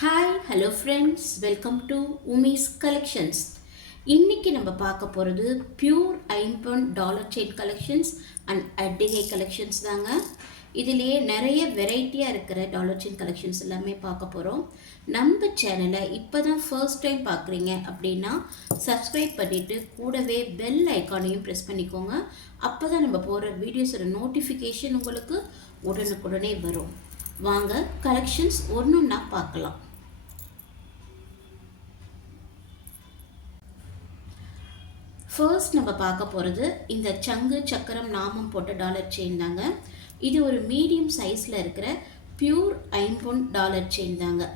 Hi hello friends, welcome to உமீஸ் collections. இன்றைக்கி நம்ம பார்க்க போகிறது பியூர் ஐம்பொன் டாலர் செயின் கலெக்ஷன்ஸ் அண்ட் அட்டிகை கலெக்ஷன்ஸ் தாங்க. இதிலேயே நிறைய வெரைட்டியாக இருக்கிற டாலர் செயின் கலெக்ஷன்ஸ் எல்லாமே பார்க்க போகிறோம். நம்ம சேனலை இப்போ தான் ஃபர்ஸ்ட் டைம் பார்க்குறீங்க அப்படின்னா சப்ஸ்கிரைப் பண்ணிவிட்டு கூடவே பெல் ஐக்கானையும் ப்ரெஸ் பண்ணிக்கோங்க. அப்போ தான் நம்ம போகிற வீடியோஸோட நோட்டிஃபிகேஷன் உங்களுக்கு உடனுக்குடனே வரும். வாங்க கலெக்ஷன்ஸ் ஒன்றுன்னா பார்க்கலாம். ஃபர்ஸ்ட் நம்ம பார்க்க போகிறது இந்த சங்கு சக்கரம் நாமம் போட்ட டாலர் செயின் தாங்க. இது ஒரு மீடியம் சைஸில் இருக்கிற பியூர் ஐம்பொன் டாலர் செயின் தாங்க.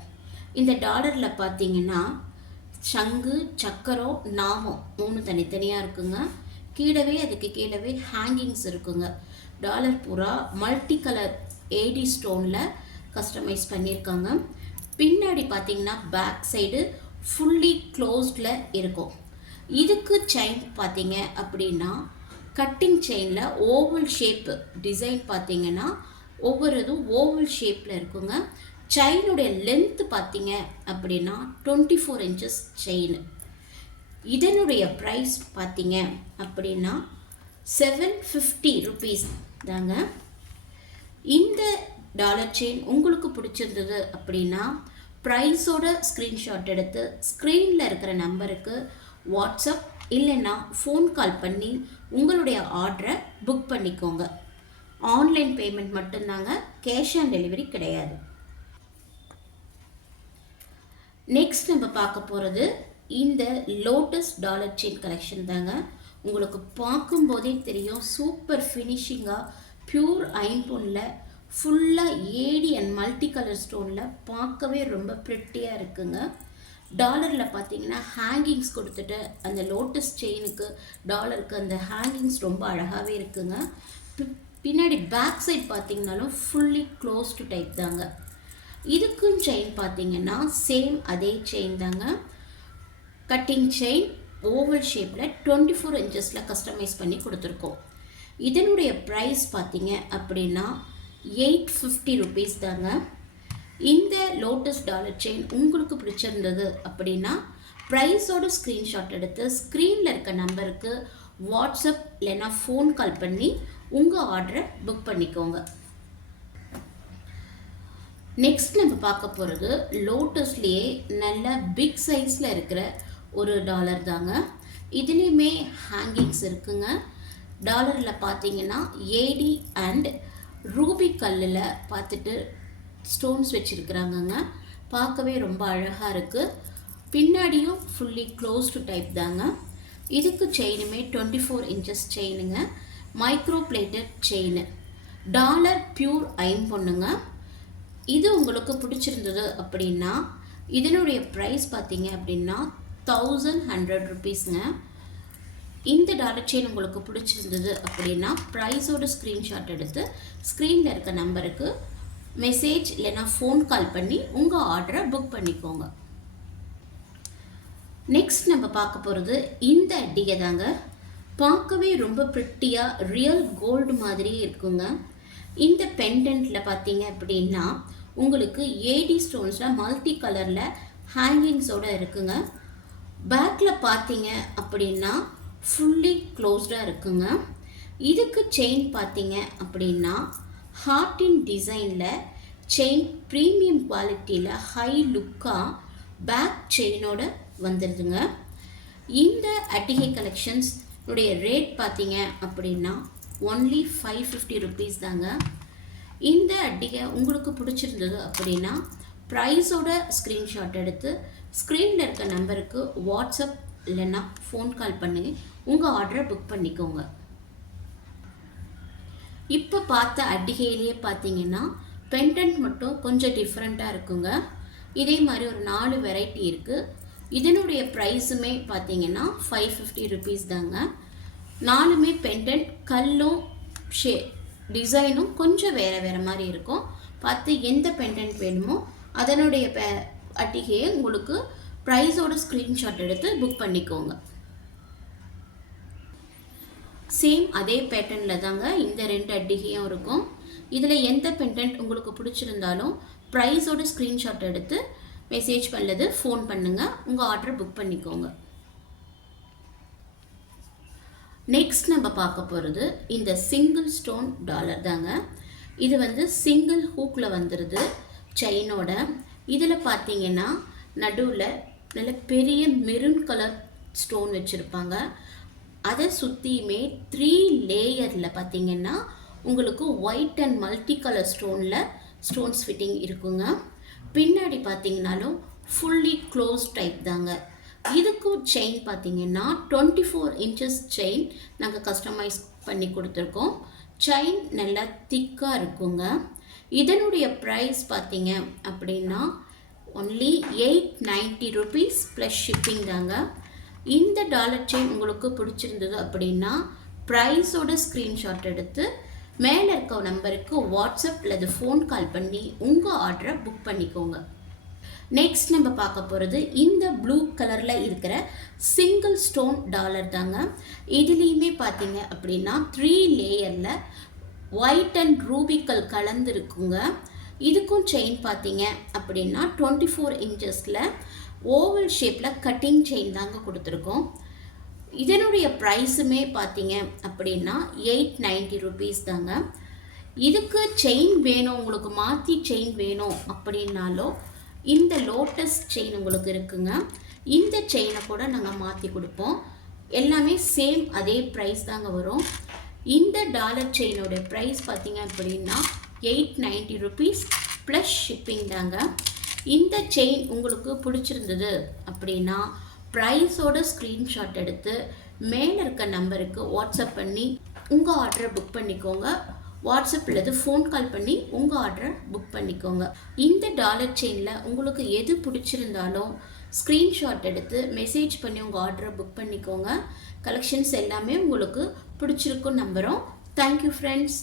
இந்த டாலரில் பார்த்தீங்கன்னா சங்கு சக்கரம் நாமம் 3 தனித்தனியாக இருக்குங்க. அதுக்கு கீழவே ஹேங்கிங்ஸ் இருக்குங்க. டாலர் பூரா மல்டி கலர் ஏடி ஸ்டோனில் கஸ்டமைஸ் பண்ணியிருக்காங்க. பின்னாடி பார்த்தீங்கன்னா பேக் சைடு ஃபுல்லி க்ளோஸ்டில் இருக்கும். இதுக்கு செயின் பார்த்தீங்க அப்படின்னா கட்டிங் செயினில் ஓவல் ஷேப்பு டிசைன் பார்த்தீங்கன்னா ஒவ்வொரு இதுவும் ஓவல் ஷேப்பில் இருக்குங்க. செயினுடைய லென்த்து பார்த்தீங்க அப்படின்னா 24 இன்ச்சஸ் செயின். இதனுடைய ப்ரைஸ் பார்த்தீங்க அப்படின்னா 750 ருபீஸ் தாங்க. இந்த டாலர் செயின் உங்களுக்கு பிடிச்சிருந்தது அப்படின்னா ப்ரைஸோட ஸ்க்ரீன்ஷாட் எடுத்து ஸ்க்ரீனில் இருக்கிற நம்பருக்கு வாட்ஸ்அப் இல்லைன்னா ஃபோன் கால் பண்ணி உங்களுடைய ஆர்டரை புக் பண்ணிக்கோங்க. ஆன்லைன் பேமெண்ட் மட்டும்தாங்க, கேஷ் ஆன் டெலிவரி கிடையாது. நெக்ஸ்ட் நம்ம பார்க்க போகிறது இந்த லோட்டஸ் டாலர் செயின் கலெக்ஷன் தாங்க. உங்களுக்கு பார்க்கும்போதே தெரியும், சூப்பர் ஃபினிஷிங்காக பியூர் ஐம்பொனில் ஃபுல்லாக ஏடி அண்ட் மல்டி கலர் ஸ்டோனில் பார்க்கவே ரொம்ப ப்ரிட்டியாக இருக்குங்க. டாலரில் பார்த்தீங்கன்னா ஹேங்கிங்ஸ் கொடுத்துட்டு அந்த லோட்டஸ் செயினுக்கு டாலருக்கு அந்த ஹேங்கிங்ஸ் ரொம்ப அழகாகவே இருக்குங்க. பின்னாடி பேக் சைட் பார்த்தீங்கன்னாலும் ஃபுல்லி க்ளோஸ்டு டைப் தாங்க. இதுக்கும் செயின் பார்த்தீங்கன்னா சேம் அதே செயின் தாங்க. கட்டிங் செயின் ஓவல் ஷேப்பில் 24 இன்ச்சஸில் கஸ்டமைஸ் பண்ணி கொடுத்துருக்கோம். இதனுடைய ப்ரைஸ் பார்த்தீங்க அப்படின்னா 850 ருபீஸ் தாங்க. இந்த லோட்டஸ் டாலர் செயின் உங்களுக்கு பிடிச்சிருந்தது அப்படின்னா ப்ரைஸோட ஸ்க்ரீன்ஷாட் எடுத்து ஸ்க்ரீனில் இருக்க நம்பருக்கு வாட்ஸ்அப் இல்லைன்னா ஃபோன் கால் பண்ணி உங்கள் ஆர்டரை புக் பண்ணிக்கோங்க. நெக்ஸ்ட் நம்ம பார்க்க போகிறது லோட்டஸ்லேயே நல்ல பிக் சைஸில் இருக்கிற ஒரு டாலர் தாங்க. இதுலேயுமே ஹேங்கிங்ஸ் இருக்குங்க. டாலரில் பார்த்தீங்கன்னா ஏடி அண்ட் ரூபி கல்லில் பார்த்துட்டு ஸ்டோன்ஸ் வச்சுருக்குறாங்கங்க. பார்க்கவே ரொம்ப அழகாக இருக்குது. பின்னாடியும் ஃபுல்லி க்ளோஸ்டு டைப் தாங்க. இதுக்கு செயினுமே 24 இன்ச்சஸ் செயினுங்க. Micro plated chain. Dollar pure ஐம்பொன்னுங்க. இது உங்களுக்கு பிடிச்சிருந்தது அப்படின்னா இதனுடைய ப்ரைஸ் பார்த்தீங்க அப்படின்னா 1100 ருபீஸுங்க. இந்த டாலர் செயின் உங்களுக்கு பிடிச்சிருந்தது அப்படின்னா ப்ரைஸோட ஸ்க்ரீன்ஷாட் எடுத்து ஸ்க்ரீனில் இருக்க நம்பருக்கு மெசேஜ் இல்லைன்னா ஃபோன் கால் பண்ணி உங்கள் ஆர்டரை புக் பண்ணிக்கோங்க. நெக்ஸ்ட் நம்ம பார்க்க போகிறது இந்த அட்டிகை தாங்க. பார்க்கவே ரொம்ப ப்ரிட்டியாக ரியல் கோல்டு மாதிரியே இருக்குங்க. இந்த பெண்டன்ட்டில் பார்த்தீங்க அப்படின்னா உங்களுக்கு ஏடி ஸ்டோன்ஸில் மல்டி கலரில் ஹேங்கிங்ஸோடு இருக்குங்க. பேக்கில் பார்த்தீங்க அப்படின்னா ஃபுல்லி க்ளோஸ்டாக இருக்குங்க. இதுக்கு செயின் பார்த்தீங்க அப்படின்னா ஹார்ட்டின் டிசைனில் செயின் ப்ரீமியம் குவாலிட்டியில் ஹை லுக்காக பேக் செயினோட வந்துடுதுங்க. இந்த அட்டிகை கலெக்ஷன்ஸ் உடைய ரேட் பார்த்தீங்க அப்படின்னா ஒன்லி 550 ருபீஸ் தாங்க. இந்த அட்டிகை உங்களுக்கு பிடிச்சிருந்தது அப்படின்னா ப்ரைஸோட ஸ்க்ரீன்ஷாட் எடுத்து ஸ்க்ரீனில் இருக்க நம்பருக்கு வாட்ஸ்அப் இல்லைன்னா ஃபோன் கால் பண்ணி உங்கள் ஆர்டரை புக் பண்ணிக்கோங்க. இப்போ பார்த்த அட்டிகையிலேயே பார்த்தீங்கன்னா பெண்டன்ட் மட்டும் கொஞ்சம் டிஃப்ரெண்ட்டாக இருக்குங்க. இதே மாதிரி ஒரு 4 வெரைட்டி இருக்குது. இதனுடைய ப்ரைஸுமே பார்த்தீங்கன்னா 550 ருபீஸ் தாங்க. 4மே பெண்டன்ட் கல்லும் டிசைனும் கொஞ்சம் வேறு மாதிரி இருக்கும். பார்த்து எந்த பெண்டன்ட் வேணுமோ அதனுடைய அட்டிகையை உங்களுக்கு ப்ரைஸோட ஸ்க்ரீன்ஷாட் எடுத்து புக் பண்ணிக்கோங்க. சேம் அதே பேட்டர்னில் தாங்க இந்த 2 அட்டிகையும் இருக்கும். இதில் எந்த பெண்டன்ட் உங்களுக்கு பிடிச்சிருந்தாலும் ப்ரைஸோட ஸ்க்ரீன்ஷாட் எடுத்து மெசேஜ் பண்ணது ஃபோன் பண்ணுங்கள், உங்கள் ஆர்டரை புக் பண்ணிக்கோங்க. நெக்ஸ்ட் நம்ம பார்க்க போகிறது இந்த சிங்கிள் ஸ்டோன் டாலர் தாங்க. இது வந்து சிங்கிள் ஹூக்கில் வந்துடுது செயினோட. இதில் பார்த்தீங்கன்னா நடுவில் நல்ல பெரிய மெரூன் கலர் ஸ்டோன் வச்சுருப்பாங்க. அதை சுற்றியுமே 3 லேயரில் பார்த்தீங்கன்னா உங்களுக்கு white and multi colour stones fitting இருக்குங்க. பின்னாடி பார்த்தீங்கன்னாலும் ஃபுல்லி க்ளோஸ் டைப் தாங்க. இதுக்கும் செயின் பார்த்தீங்கன்னா 24 இன்ச்சஸ் செயின் நாங்கள் கஸ்டமைஸ் பண்ணி கொடுத்துருக்கோம். செயின் நல்லா திக்காக இருக்குங்க. இதனுடைய ப்ரைஸ் பார்த்தீங்க அப்படின்னா ஒன்லி 890 ருபீஸ் ப்ளஸ் ஷிப்பிங் தாங்க. இந்த டாலர் செயின் உங்களுக்கு பிடிச்சிருந்தது அப்படின்னா ப்ரைஸோட ஸ்க்ரீன்ஷாட் எடுத்து மேலே இருக்க நம்பருக்கு வாட்ஸ்அப் அல்லது ஃபோன் கால் பண்ணி உங்கள் ஆர்டரை புக் பண்ணிக்கோங்க. நெக்ஸ்ட் நம்ம பார்க்க போகிறது இந்த ப்ளூ கலரில் இருக்கிற சிங்கிள் ஸ்டோன் டாலர் தாங்க. இதுலேயுமே பார்த்தீங்க அப்படின்னா 3 லேயரில் ஒயிட் அண்ட் ரூபிக்கல் கலந்து இருக்குங்க. இதுக்கும் செயின் பார்த்தீங்க அப்படின்னா 24 இன்ச்சஸில் ஓவல் ஷேப்பில் கட்டிங் செயின் தாங்க கொடுத்துருக்கோம். இதனுடைய ப்ரைஸுமே பார்த்தீங்க அப்படின்னா 890 ருபீஸ் தாங்க. இதுக்கு செயின் வேணும், உங்களுக்கு மாற்றி செயின் வேணும் அப்படின்னாலும் இந்த லோட்டஸ் செயின் உங்களுக்கு இருக்குங்க. இந்த செயினை கூட நாங்கள் மாற்றி கொடுப்போம். எல்லாமே சேம் அதே ப்ரைஸ் தாங்க வரும். இந்த டாலர் செயினோட ப்ரைஸ் பார்த்தீங்க அப்படின்னா 890 ருபீஸ் ப்ளஸ் ஷிப்பிங் தாங்க. இந்த செயின் உங்களுக்கு பிடிச்சிருந்தது அப்படின்னா ப்ரைஸோட ஸ்க்ரீன்ஷாட் எடுத்து மேலே இருக்க நம்பருக்கு வாட்ஸ்அப் பண்ணி உங்கள் ஆர்டரை புக் பண்ணிக்கோங்க. வாட்ஸ்அப் அல்லது ஃபோன் கால் பண்ணி உங்கள் ஆர்டரை புக் பண்ணிக்கோங்க. இந்த டாலர் செயினில் உங்களுக்கு எது பிடிச்சிருந்தாலும் ஸ்க்ரீன்ஷாட் எடுத்து மெசேஜ் பண்ணி உங்கள் ஆர்டரை புக் பண்ணிக்கோங்க. கலெக்ஷன்ஸ் எல்லாமே உங்களுக்கு பிடிச்சிருக்குன்னு நம்புகிறோம். Thank you friends.